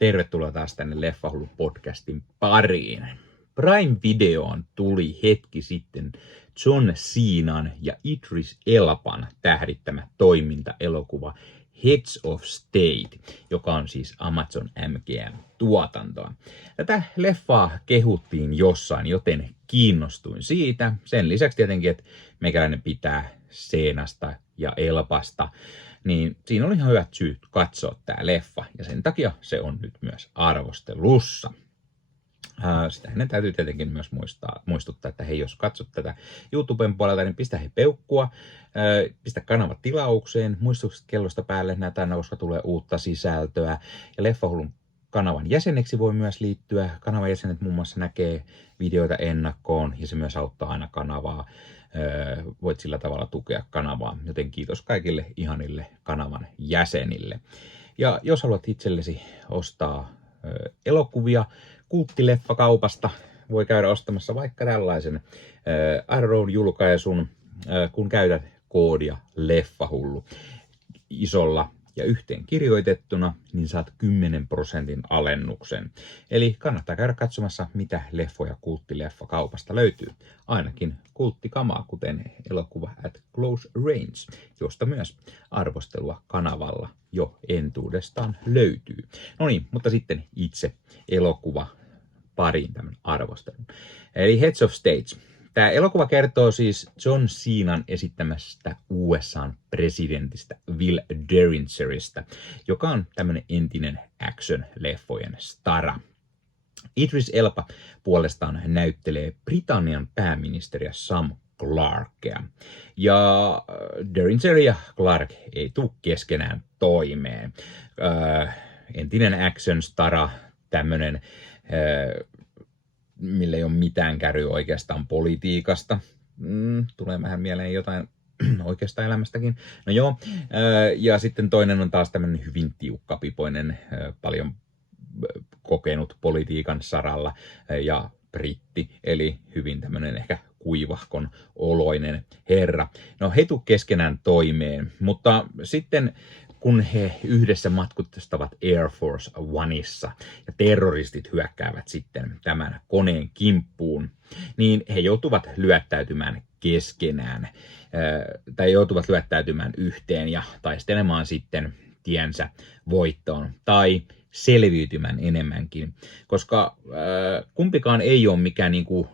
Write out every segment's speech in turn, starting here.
Tervetuloa taas tänne Leffahullu-podcastin pariin. Prime-videoon tuli hetki sitten John Cenan ja Idris Elban tähdittämä toimintaelokuva Heads of State, joka on siis Amazon MGM-tuotantoa. Tätä leffaa kehuttiin jossain, joten kiinnostuin siitä. Sen lisäksi tietenkin, että meikäläinen pitää Cenasta ja Elbasta, niin siinä oli ihan hyvät syyt katsoa tämä leffa, ja sen takia se on nyt myös arvostelussa. Sitä hänen täytyy tietenkin myös muistuttaa, että hei, jos katsot tätä YouTuben puolelta, niin pistä peukkua, pistä kanava tilaukseen, muistutukset kellosta päälle näitä aina, koska tulee uutta sisältöä. Ja Leffahullun kanavan jäseneksi voi myös liittyä. Kanavan jäsenet muun muassa näkee videoita ennakkoon, ja se myös auttaa aina kanavaa. Voit sillä tavalla tukea kanavaa, joten kiitos kaikille ihanille kanavan jäsenille. Ja jos haluat itsellesi ostaa elokuvia kulttileffakaupasta, voi käydä ostamassa vaikka tällaisen Arrow-julkaisun, kun käytät koodia Leffahullu isolla ja yhteen kirjoitettuna, niin saat 10% alennuksen. Eli kannattaa käydä katsomassa, mitä leffoja kulttileffakaupasta löytyy. Ainakin kulttikamaa, kuten elokuva At Close Range, josta myös arvostelua kanavalla jo entuudestaan löytyy. No niin, mutta sitten itse elokuva pariin tämän arvostelun. Eli Heads of State. Tämä elokuva kertoo siis John Cenan esittämästä USA:n presidentistä Will Derringeristä, joka on tämmöinen entinen action-leffojen stara. Idris Elba puolestaan näyttelee Britannian pääministeriä Sam Clarkea. Ja Derringer ja Clark ei tule keskenään toimeen. Entinen action-stara, tämmöinen millä ei ole mitään käryä oikeastaan politiikasta. Tulee vähän mieleen jotain oikeasta elämästäkin. No joo, ja sitten toinen on taas tämmöinen hyvin tiukkapipoinen, paljon kokenut politiikan saralla ja britti, eli hyvin tämmöinen ehkä kuivahkon oloinen herra. No he tuu keskenään toimeen, mutta sitten kun he yhdessä matkustavat Air Force Oneissa ja terroristit hyökkäävät sitten tämän koneen kimppuun, niin he joutuvat lyöttäytymään keskenään tai joutuvat lyöttäytymään yhteen ja taistelemaan sitten tiensä voittoon tai selviytymään enemmänkin, koska kumpikaan ei ole mikään niinku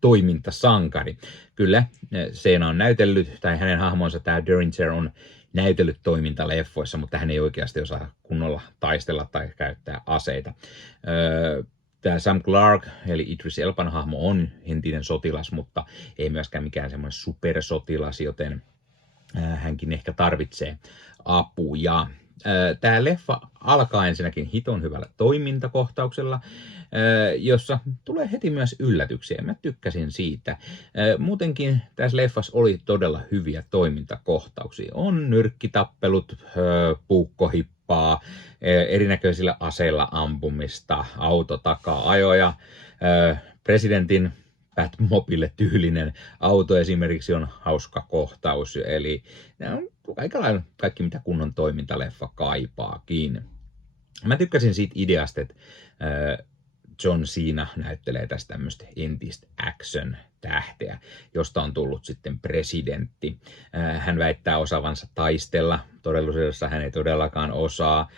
toimintasankari. Kyllä Cena on näytellyt, tai hänen hahmonsa tämä Derringer on näytellyt toimintaleffoissa, mutta hän ei oikeasti osaa kunnolla taistella tai käyttää aseita. Tämä Sam Clark, eli Idris Elban hahmo, on entinen sotilas, mutta ei myöskään mikään semmoinen supersotilas, joten hänkin ehkä tarvitsee apuja. Tämä leffa alkaa ensinnäkin hiton hyvällä toimintakohtauksella, jossa tulee heti myös yllätyksiä. Mä tykkäsin siitä. Muutenkin tässä leffassa oli todella hyviä toimintakohtauksia. On nyrkkitappelut, puukkohippaa, erinäköisillä aseilla ampumista, autotakaa-ajoja, presidentin Batmobile-tyylinen auto esimerkiksi on hauska kohtaus, eli nämä on aika lailla kaikki, mitä kunnon toimintaleffa kaipaakin. Mä tykkäsin siitä ideasta, että John Cena näyttelee tästä tämmöistä entistä action-tähteä, josta on tullut sitten presidentti. Hän väittää osaavansa taistella. Todellisuudessa hän ei todellakaan osaa.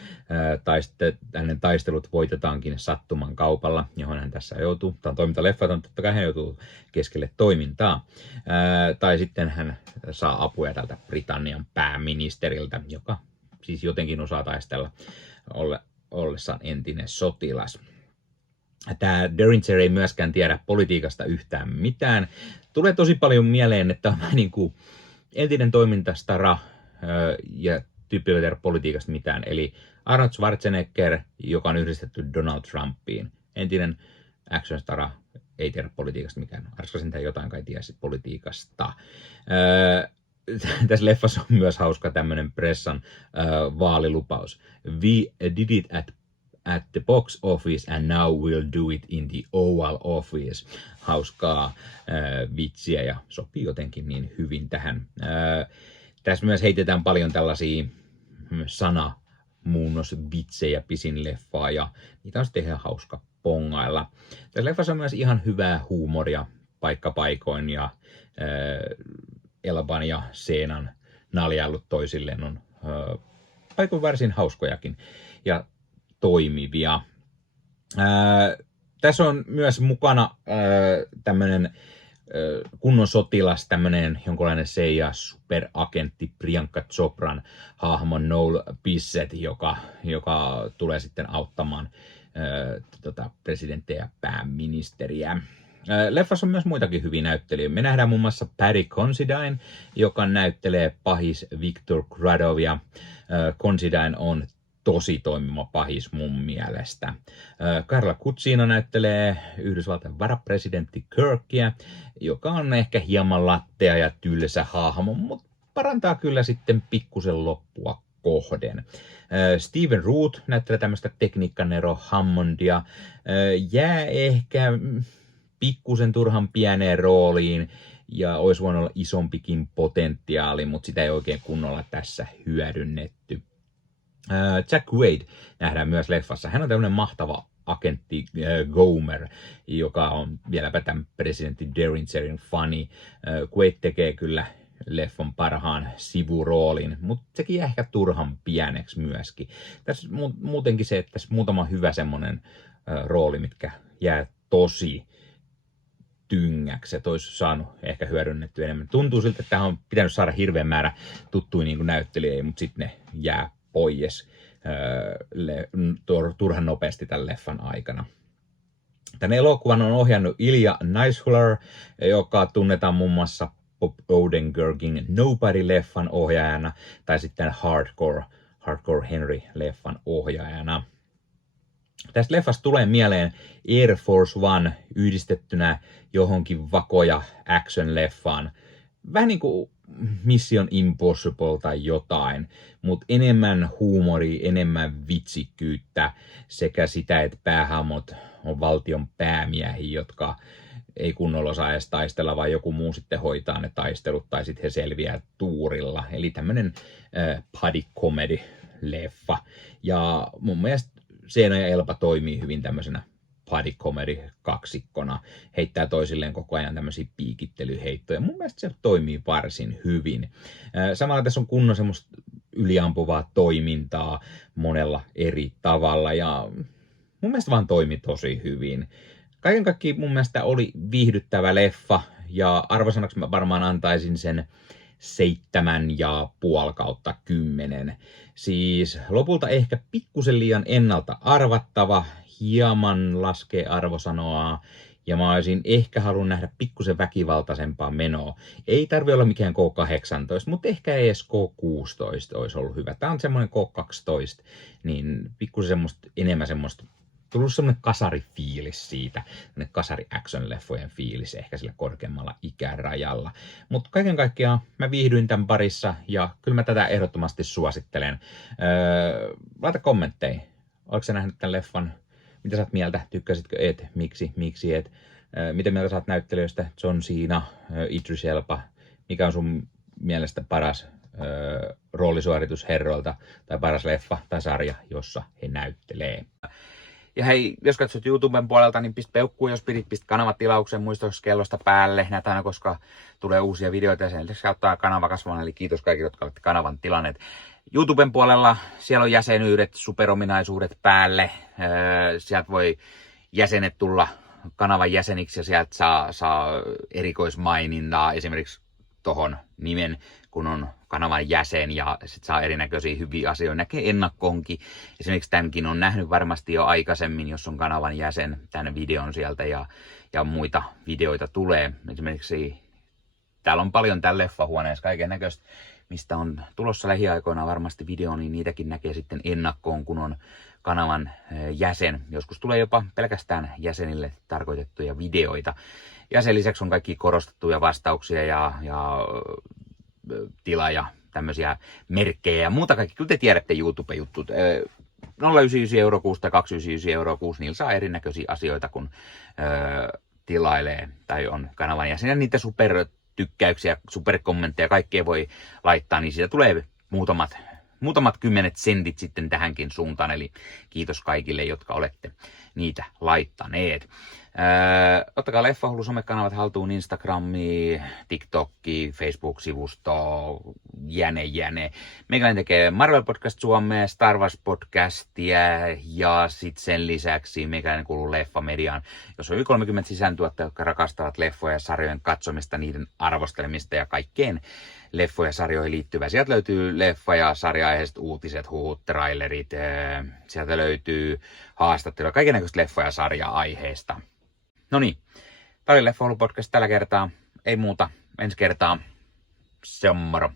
Hänen taistelut voitetaankin sattuman kaupalla, johon hän tässä joutuu. Tämä on toimintaleffa, totta kai hän joutuu keskelle toimintaa. Tai sitten hän saa apuja tältä Britannian pääministeriltä, joka siis jotenkin osaa taistella ollessaan entinen sotilas. Tämä Derringer ei myöskään tiedä politiikasta yhtään mitään. Tulee tosi paljon mieleen, että on niin kuin entinen toimintastara ja tyyppi ei tiedä politiikasta mitään. Eli Arnold Schwarzenegger, joka on yhdistetty Donald Trumpiin. Entinen action-stara ei tiedä politiikasta mitään. Arskasin tämän jotain kai tiesi politiikasta. Tässä leffassa on myös hauska tämmöinen pressan vaalilupaus. We did it at the box office and now we'll do it in the Oval Office. Hauskaa vitsiä ja sopii jotenkin niin hyvin tähän. Tässä myös heitetään paljon tällaisia muunnosvitsejä pisin leffaa ja niitä on sitten ihan hauska pongailla. Tässä leffassa on myös ihan hyvää huumoria paikkapaikoin ja Elban ja Seenan naljailut toisilleen on paikoin varsin hauskojakin ja toimivia. Tässä on myös mukana tämmöinen kunnon sotilas, tämmöinen jonkunlainen CIA-superagentti Priyanka Chopran hahmo Noel Bissett, joka tulee sitten auttamaan presidenttiä ja pääministeriä. Leffassa on myös muitakin hyviä näyttelijöitä. Me nähdään muun muassa Paddy Considine, joka näyttelee pahis Victor Kradovia. Considine on tosi toimiva pahis mun mielestä. Carla Gugino näyttelee Yhdysvaltain varapresidentti Kirkia, joka on ehkä hieman lattea ja tylsä hahmo, mutta parantaa kyllä sitten pikkusen loppua kohden. Steven Root näyttelee tämmöistä tekniikkanero Hammondia. Jää ehkä pikkusen turhan pieneen rooliin ja olisi voinut olla isompikin potentiaali, mutta sitä ei oikein kunnolla tässä hyödynnetty. Jack Quaid nähdään myös leffassa. Hän on tämmöinen mahtava agentti Gomer, joka on vieläpä tämän presidentti Derringerin fani. Quaid tekee kyllä leffan parhaan sivuroolin, mutta sekin jää ehkä turhan pieneksi myöskin. Tässä muutenkin se, että tässä muutama hyvä semmoinen rooli, mitkä jää tosi tyngäksi, että olisi saanut ehkä hyödynnettyä enemmän. Tuntuu siltä, että tähän on pitänyt saada hirveän määrä tuttuja niin kuin näyttelijöitä, mutta sitten ne jää pois turhan nopeasti tämän leffan aikana. Tämän elokuvan on ohjannut Ilja Naishuller, joka tunnetaan muun muassa Bob Odenkirkin Nobody-leffan ohjaajana tai sitten Hardcore Henry-leffan ohjaajana. Tästä leffasta tulee mieleen Air Force One yhdistettynä johonkin vakoja action-leffaan. Vähän niin kuin Mission Impossible tai jotain, mutta enemmän huumoria, enemmän vitsikkyyttä sekä sitä, että päähahmot on valtion päämiehiä, jotka ei kunnolla osaa edes taistella, vaan joku muu sitten hoitaa ne taistelut tai sitten he selviää tuurilla. Eli tämmöinen buddy comedy-leffa. Ja mun mielestä Seena ja Elba toimii hyvin tämmöisenä buddy comedy kaksikkona, heittää toisilleen koko ajan tämmöisiä piikittelyheittoja. Mun mielestä se toimii varsin hyvin. Samalla tässä on kunnon semmoista yliampuvaa toimintaa monella eri tavalla ja mun mielestä vaan toimi tosi hyvin. Kaiken kaikkiaan mun mielestä oli viihdyttävä leffa ja arvosanaksi mä varmaan antaisin sen 7,5/10. Siis lopulta ehkä pikkusen liian ennalta arvattava, hieman laskee arvosanoa ja mä olisin ehkä halunnut nähdä pikkusen väkivaltaisempaa menoa. Ei tarvi olla mikään K18, mutta ehkä edes K16 olisi ollut hyvä. Tää on semmoinen K12, niin pikkusen semmoista, enemmän semmoista, tullut semmoinen kasarifiilis siitä, kasari action-leffojen fiilis ehkä sillä korkeammalla ikärajalla. Mutta kaiken kaikkiaan mä viihdyin tämän parissa ja kyllä mä tätä ehdottomasti suosittelen. Laita kommentteja. Oletko sä nähnyt tämän leffan? Mitä sä oot mieltä? Tykkäsitkö et? Miksi et? Miten mieltä sä oot näyttelijöistä? John Cena, Idris Elba. Mikä on sun mielestä paras roolisuoritus herroilta tai paras leffa tai sarja, jossa he näyttelee? Ja hei, jos katsot YouTuben puolelta, niin pistä peukkuun, jos pistä kanavatilauksen, muista kellosta päälle. Näitä aina, koska tulee uusia videoita ja sen lisäksi auttaa kanava kasvamaan. Eli kiitos kaikille, jotka olette kanavan tilanneet. YouTuben puolella siellä on jäsenyydet, superominaisuudet päälle. Sieltä voi jäsenet tulla kanavan jäseniksi ja sieltä saa erikoismainintaa esimerkiksi tohon nimen, kun on kanavan jäsen ja sit saa erinäköisiä hyviä asioita. Näkee ennakkoonkin. Esimerkiksi tämänkin on nähnyt varmasti jo aikaisemmin, jos on kanavan jäsen, tämän videon sieltä ja muita videoita tulee. Esimerkiksi täällä on paljon tämän leffahuoneessa kaiken näköistä, mistä on tulossa lähiaikoina varmasti video, niin niitäkin näkee sitten ennakkoon, kun on kanavan jäsen. Joskus tulee jopa pelkästään jäsenille tarkoitettuja videoita. Ja sen lisäksi on kaikki korostettuja vastauksia ja tila- tämmöisiä merkkejä ja muuta kaikki. Kyllä te tiedätte YouTube-juttut. 0,99 € kuussa tai 2,99 € kuussa, niillä saa erinäköisiä asioita, kun tilailee tai on kanavan jäsen. Ja niitä supertykkäyksiä, superkommentteja, kaikkea voi laittaa, niin siitä tulee muutamat muutamat kymmenet sentit sitten tähänkin suuntaan, eli kiitos kaikille, jotka olette niitä laittaneet. Ottakaa Leffahullu somekanavat haltuun, Instagrami, TikTokki, Facebook-sivusto, jäne. Meikäläinen tekee Marvel Podcast Suomea, Star Wars Podcastia ja sitten sen lisäksi meikäläinen kuuluu Leffamediaan, jos on yli 30 sisältötuottajia, jotka rakastavat leffoja ja sarjojen katsomista, niiden arvostelemista ja kaikkeen leffoja ja sarjoihin liittyvää. Sieltä löytyy leffa- ja sarja-aiheiset uutiset, huhut, trailerit, sieltä löytyy haastatteluja, kaikennäköistä leffoja ja sarja-aiheista. No niin, tämä oli Leffahullu podcast tällä kertaa. Ei muuta, ensi kertaa. Se on moro.